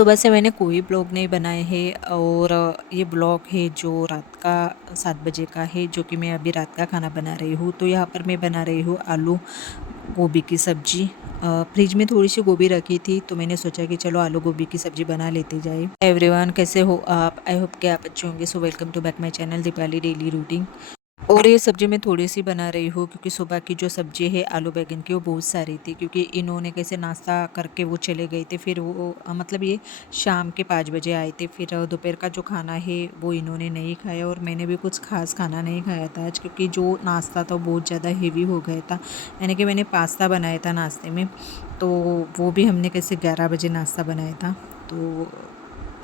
सुबह से मैंने कोई ब्लॉग नहीं बनाए हैं और ये ब्लॉग है जो रात का 7 बजे का है, जो कि मैं अभी रात का खाना बना रही हूँ। तो यहाँ पर मैं बना रही हूँ आलू गोभी की सब्जी। फ्रिज में थोड़ी सी गोभी रखी थी तो मैंने सोचा कि चलो आलू गोभी की सब्जी बना लेते जाए। एवरीवन, कैसे हो आप? आई होप कि आप अच्छे होंगे। So welcome to back my channel Deepali daily routine. और ये सब्ज़ी मैं थोड़ी सी बना रही हूँ क्योंकि सुबह की जो सब्ज़ी है आलू बैंगन की वो बहुत सारी थी, क्योंकि इन्होंने कैसे नाश्ता करके वो चले गए थे। फिर वो मतलब ये शाम के 5 बजे आए थे। फिर दोपहर का जो खाना है वो इन्होंने नहीं खाया और मैंने भी कुछ खास खाना नहीं खाया था आज, क्योंकि जो नाश्ता था बहुत ज़्यादा हेवी हो गया था। यानी कि मैंने पास्ता बनाया था नाश्ते में, तो वो भी हमने कैसे 11 बजे नाश्ता बनाया था, तो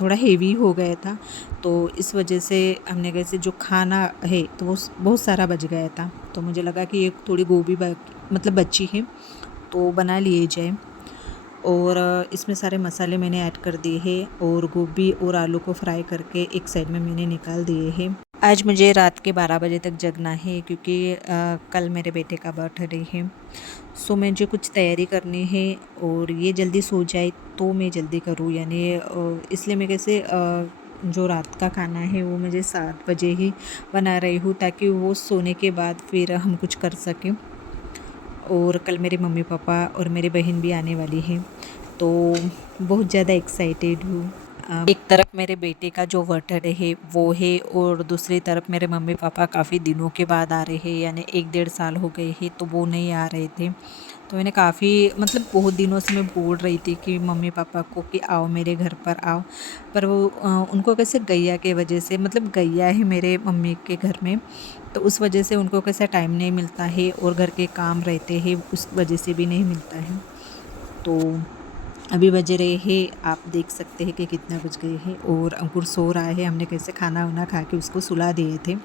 थोड़ा हेवी हो गया था। तो इस वजह से हमने कैसे जो खाना है तो वो बहुत सारा बच गया था, तो मुझे लगा कि एक थोड़ी गोभी मतलब बची है तो बना लिए जाए। और इसमें सारे मसाले मैंने ऐड कर दिए हैं और गोभी और आलू को फ्राई करके एक साइड में मैंने निकाल दिए हैं। आज मुझे रात के 12 बजे तक जगना है क्योंकि कल मेरे बेटे का बर्थडे है। सो मुझे कुछ तैयारी करनी है और ये जल्दी सो जाए तो मैं जल्दी करूँ, यानी इसलिए मैं कैसे जो रात का खाना है वो मुझे 7 बजे ही बना रही हूँ, ताकि वो सोने के बाद फिर हम कुछ कर सकें। और कल मेरे मम्मी पापा और मेरी बहन भी आने वाली है, तो बहुत ज़्यादा एक्साइटेड हूँ। एक तरफ मेरे बेटे का जो बर्थडे है वो है और दूसरी तरफ मेरे मम्मी पापा काफ़ी दिनों के बाद आ रहे हैं, यानी 1-1.5 साल हो गए हैं तो वो नहीं आ रहे थे। तो मैंने काफ़ी मतलब बहुत दिनों से मैं बोल रही थी कि मम्मी पापा को कि आओ मेरे घर पर आओ, पर वो उनको कैसे गैया के वजह से, मतलब गैया है मेरे मम्मी के घर में, तो उस वजह से उनको कैसा टाइम नहीं मिलता है और घर के काम रहते हैं, उस वजह से भी नहीं मिलता है। तो अभी बजे रहे हैं, आप देख सकते हैं कि कितना बज गए हैं और अंकुर सो रहा है। हमने कैसे खाना वाना खा के उसको सुला दिए थे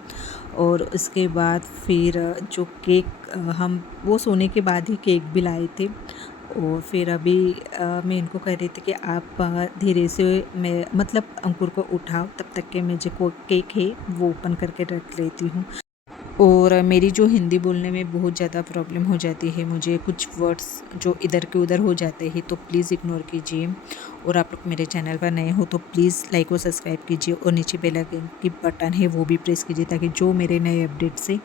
और उसके बाद फिर जो केक हम वो सोने के बाद ही केक भी लाए थे। और फिर अभी मैं इनको कह रही थी कि आप धीरे से मैं मतलब अंकुर को उठाओ, तब तक के मैं जो केक है वो ओपन करके रख लेती हूँ। और मेरी जो हिंदी बोलने में बहुत ज़्यादा प्रॉब्लम हो जाती है, मुझे कुछ वर्ड्स जो इधर के उधर हो जाते हैं, तो प्लीज़ इग्नोर कीजिए। और आप लोग मेरे चैनल पर नए हो तो प्लीज़ लाइक और सब्सक्राइब कीजिए और नीचे बेल आइकन की बटन है वो भी प्रेस कीजिए, ताकि जो मेरे नए अपडेट्स है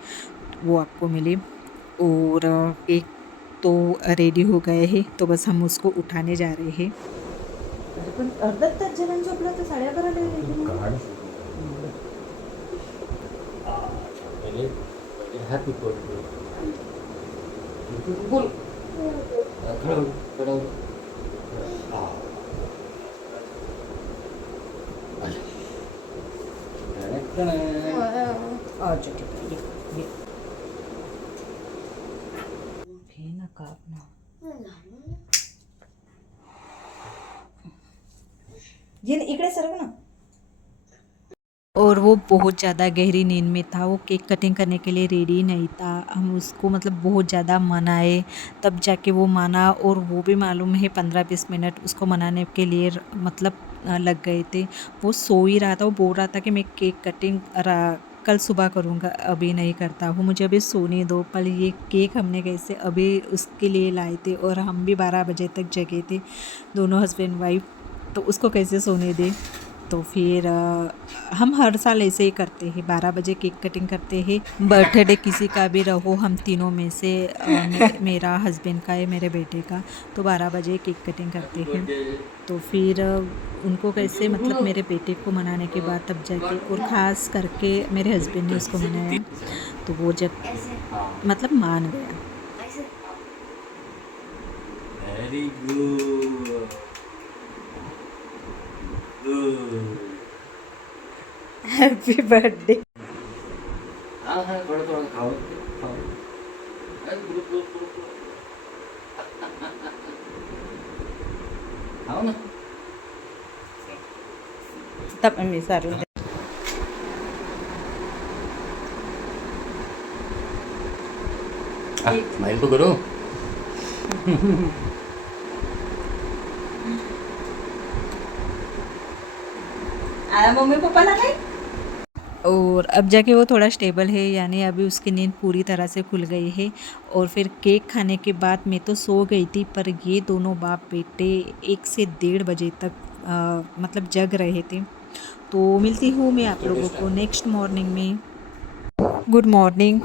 वो आपको मिले। और केक तो रेडी हो गए हैं, तो बस हम उसको उठाने जा रहे हैं। पण अर्धा तास जेवण झोपलं तर 11:30 गेली. पहले पहले हैप्पी बर्थडे बोल खड़ा हो खड़ा हो आ अच्छा ठीक आहे ये घे ना काप ना ये इकडे सर्व ना. और वो बहुत ज़्यादा गहरी नींद में था, वो केक कटिंग करने के लिए रेडी नहीं था। हम उसको मतलब बहुत ज़्यादा मनाए तब जाके वो माना, और वो भी मालूम है 15-20 मिनट उसको मनाने के लिए मतलब लग गए थे। वो सो ही रहा था, वो बोल रहा था कि मैं केक कटिंग कल सुबह करूँगा, अभी नहीं करता हूँ, मुझे अभी सोने दो। पर ये केक हमने कैसे अभी उसके लिए लाए थे और हम भी 12 बजे तक जगे थे, दोनों हस्बैंड वाइफ, तो उसको कैसे सोने दें। तो फिर हम हर साल ऐसे ही करते हैं, 12 बजे केक कटिंग करते हैं। बर्थडे किसी का भी रहो, हम तीनों में से मेरा हस्बैंड का है, मेरे बेटे का, तो 12 बजे केक कटिंग करते हैं। तो फिर उनको कैसे मतलब मेरे बेटे को मनाने के बाद तब जाके, और ख़ास करके मेरे हस्बैंड ने उसको मनाया, तो वो जब मतलब मान गया। Very good good happy birthday. हाँ हाँ थोड़ा थोड़ा खाओ खाओ ग्रुप ग्रुप ग्रुप खाओ ना तब मी सारून स्माइल तो करो आया मम्मी पप्पाला नाही. और अब जाके वो थोड़ा स्टेबल है, यानी अभी उसकी नींद पूरी तरह से खुल गई है। और फिर केक खाने के बाद मैं तो सो गई थी, पर ये दोनों बाप बेटे 1 से 1:30 बजे तक मतलब जग रहे थे। तो मिलती हूँ मैं आप लोगों को नेक्स्ट मॉर्निंग में। Good morning.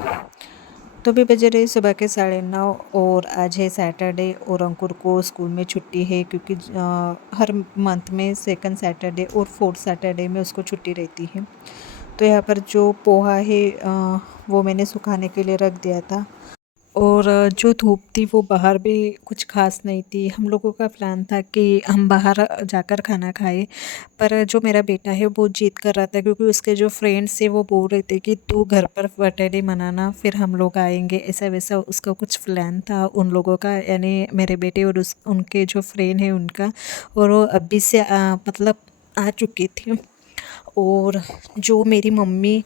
तो अभी बज रहे सुबह के 9:30 और आज है सैटरडे और अंकुर को स्कूल में छुट्टी है क्योंकि हर मंथ में सेकंड सैटरडे और फोर्थ सैटरडे में उसको छुट्टी रहती है। तो यहाँ पर जो पोहा है वो मैंने सुखाने के लिए रख दिया था और जो धूप थी वो बाहर भी कुछ खास नहीं थी। हम लोगों का प्लान था कि हम बाहर जाकर खाना खाएं, पर जो मेरा बेटा है वो जिद कर रहा था क्योंकि उसके जो फ्रेंड्स थे वो बोल रहे थे कि तू घर पर बर्थडे मनाना फिर हम लोग आएंगे, ऐसा वैसा उसका कुछ प्लान था उन लोगों का, यानी मेरे बेटे और उनके जो फ्रेंड है उनका। और वो अभी से मतलब आ चुके थे। और जो मेरी मम्मी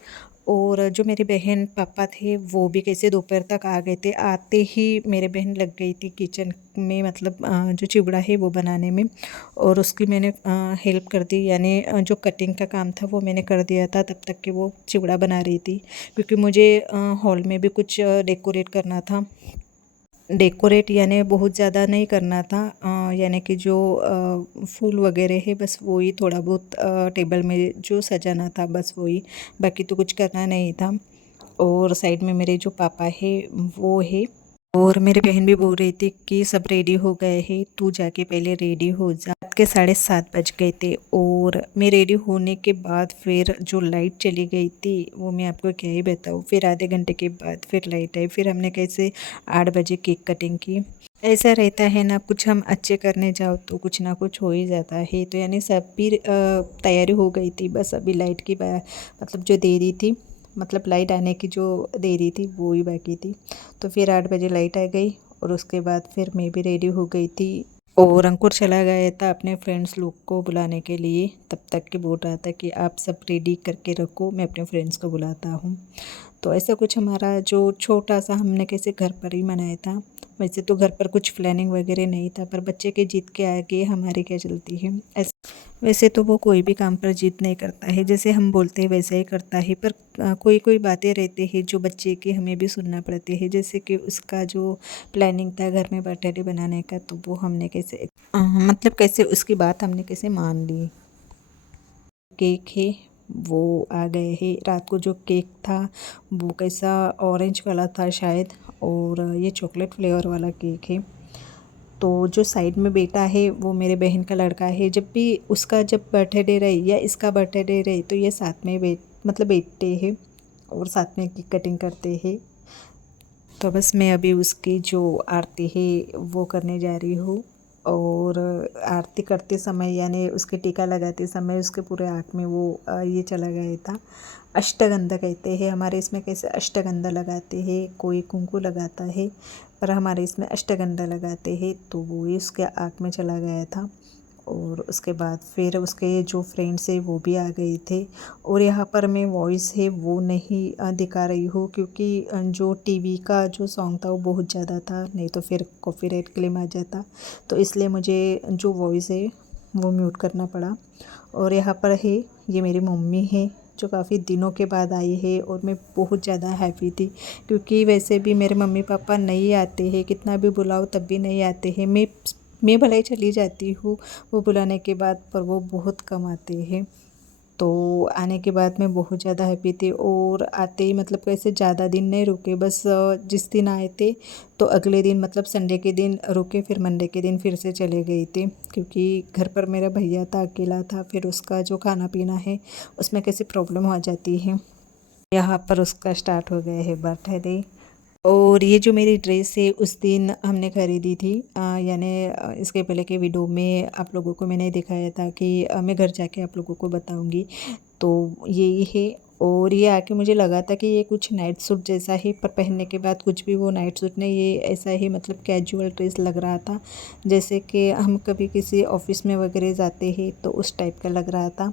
और जो मेरी बहन पापा थे वो भी कैसे दोपहर तक आ गए थे। आते ही मेरी बहन लग गई थी किचन में, मतलब जो चिवड़ा है वो बनाने में, और उसकी मैंने हेल्प कर दी, यानी जो कटिंग का काम था वो मैंने कर दिया था तब तक कि वो चिवड़ा बना रही थी। क्योंकि मुझे हॉल में भी कुछ डेकोरेट करना था। डेकोरेट यानी बहुत ज़्यादा नहीं करना था, यानी कि जो फूल वगैरह है बस वही थोड़ा बहुत टेबल में जो सजाना था बस वही, बाकी तो कुछ करना नहीं था। और साइड में मेरे जो पापा है वो है। और मेरी बहन भी बोल रही थी कि सब रेडी हो गए हैं, तू जाके पहले रेडी हो जा। रात के 7:30 बज गए थे और मैं रेडी होने के बाद फिर जो लाइट चली गई थी वो मैं आपको क्या ही बताऊँ। फिर आधे घंटे के बाद फिर लाइट आई, फिर हमने कैसे 8 बजे केक कटिंग की। ऐसा रहता है ना, कुछ हम अच्छे करने जाओ तो कुछ ना कुछ हो ही जाता है। तो यानी सब भी तैयारी हो गई थी, बस अभी लाइट की मतलब जो देरी थी, मतलब लाइट आने की जो देरी थी वो ही बाकी थी। तो फिर 8 बजे लाइट आ गई और उसके बाद फिर मैं भी रेडी हो गई थी। और अंकुर चला गया था अपने फ्रेंड्स लोग को बुलाने के लिए, तब तक के बोल रहा था कि आप सब रेडी करके रखो, मैं अपने फ्रेंड्स को बुलाता हूँ। तो ऐसा कुछ हमारा जो छोटा सा हमने कैसे घर पर ही मनाया था। वैसे तो घर पर कुछ प्लानिंग वगैरह नहीं था, पर बच्चे के जिद के आगे हमारी क्या चलती है। वैसे तो वो कोई भी काम पर जिद नहीं करता है, जैसे हम बोलते हैं वैसा ही करता है, पर कोई कोई बातें रहती है जो बच्चे की हमें भी सुनना पड़ती है। जैसे कि उसका जो प्लानिंग था घर में बर्थडे बनाने का, तो वो हमने कैसे मतलब कैसे उसकी बात हमने कैसे मान ली। केक है वो आ गए हैं। रात को जो केक था वो कैसा ऑरेंज वाला था शायद, और ये चॉकलेट फ्लेवर वाला केक है। तो जो साइड में बेटा है वो मेरे बहन का लड़का है। जब भी उसका जब बर्थडे रहे या इसका बर्थडे रहे तो ये साथ में मतलब बैठते हैं और साथ में केक कटिंग करते हैं। तो बस मैं अभी उसकी जो आरती है वो करने जा रही हूँ। और आरती करते समय यानी उसके टीका लगाते समय उसके पूरे आँख में वो ये चला गया था। अष्टगंधा कहते हैं हमारे इसमें, कैसे अष्टगंधा लगाते हैं, कोई कुंकू लगाता है, पर हमारे इसमें अष्टगंधा लगाते हैं। तो वो ही उसके आँख में चला गया था। और उसके बाद फिर उसके जो फ्रेंड्स है वो भी आ गए थे। और यहाँ पर मैं वॉइस है वो नहीं दिखा रही हूँ क्योंकि जो टीवी का जो सॉन्ग था वो बहुत ज़्यादा था, नहीं तो फिर कॉपीराइट क्लेम आ जाता। तो इसलिए मुझे जो वॉइस है वो म्यूट करना पड़ा। और यहाँ पर है ये मेरी मम्मी है जो काफ़ी दिनों के बाद आई है, और मैं बहुत ज़्यादा हैप्पी थी क्योंकि वैसे भी मेरे मम्मी पापा नहीं आते हैं, कितना भी बुलाओ तब भी नहीं आते हैं। मैं भले ही चली जाती हूँ वो बुलाने के बाद, पर वो बहुत कम आते हैं। तो आने के बाद मैं बहुत ज़्यादा हैप्पी थी। और आते ही मतलब कैसे ज़्यादा दिन नहीं रुके, बस जिस दिन आए थे तो अगले दिन मतलब संडे के दिन रुके, फिर मंडे के दिन फिर से चले गए थे क्योंकि घर पर मेरा भैया था, अकेला था, फिर उसका जो खाना पीना है उसमें कैसे प्रॉब्लम हो जाती है। यहाँ पर उसका स्टार्ट हो गया है बर्थडे। और ये जो मेरी ड्रेस है उस दिन हमने खरीदी थी, यानी इसके पहले के वीडियो में आप लोगों को मैंने दिखाया था कि मैं घर जाके आप लोगों को बताऊंगी। तो ये है। और ये आके मुझे लगा था कि ये कुछ नाइट सूट जैसा है, पर पहनने के बाद कुछ भी वो नाइट सूट नहीं, ये ऐसा ही मतलब कैजुअल ड्रेस लग रहा था, जैसे कि हम कभी किसी ऑफिस में वगैरह जाते हैं तो उस टाइप का लग रहा था।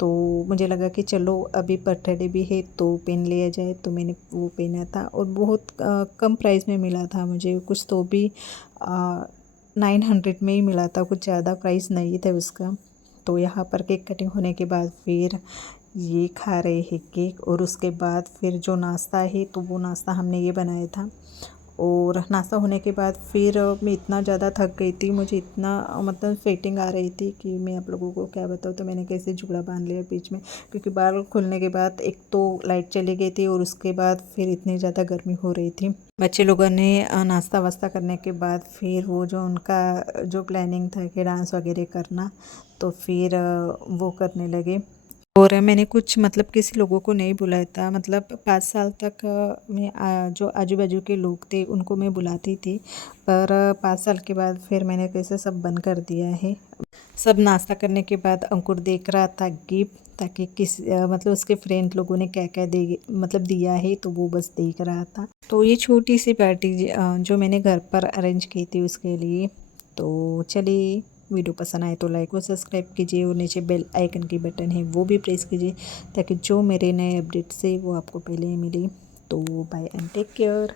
तो मुझे लगा कि चलो अभी बर्थडे भी है तो पहन लिया जाए, तो मैंने वो पहना था। और बहुत कम प्राइस में मिला था मुझे, कुछ तो भी 900 में ही मिला था, कुछ ज़्यादा प्राइस नहीं था उसका। तो यहाँ पर केक कटिंग होने के बाद फिर ये खा रहे हैं केक, और उसके बाद फिर जो नाश्ता है तो वो नाश्ता हमने ये बनाया था। और नाश्ता होने के बाद फिर मैं इतना ज़्यादा थक गई थी, मुझे इतना मतलब फेटिंग आ रही थी कि मैं आप लोगों को क्या बताऊँ। तो मैंने कैसे जुगड़ा बांध लिया बीच में, क्योंकि बाल खुलने के बाद एक तो लाइट चली गई थी और उसके बाद फिर इतनी ज़्यादा गर्मी हो रही थी। बच्चे लोगों ने नाश्ता वास्ता करने के बाद फिर वो जो उनका जो प्लानिंग था कि डांस वगैरह करना, तो फिर वो करने लगे। और मैंने कुछ मतलब किसी लोगों को नहीं बुलाया था, मतलब 5 साल तक मैं जो आजू बाजू के लोग थे उनको मैं बुलाती थी, पर 5 साल के बाद फिर मैंने कैसे सब बंद कर दिया है। सब नाश्ता करने के बाद अंकुर देख रहा था गिफ्ट, ताकि मतलब उसके फ्रेंड लोगों ने क्या क्या दे मतलब दिया है, तो वो बस देख रहा था। तो ये छोटी सी पार्टी जो मैंने घर पर अरेंज की थी उसके लिए। तो चलिए, वीडियो पसंद आए तो लाइक और सब्सक्राइब कीजिए, और नीचे बेल आइकन की बटन है वो भी प्रेस कीजिए, ताकि जो मेरे नए अपडेट्स है वो आपको पहले ही मिले। तो बाय एंड टेक केयर।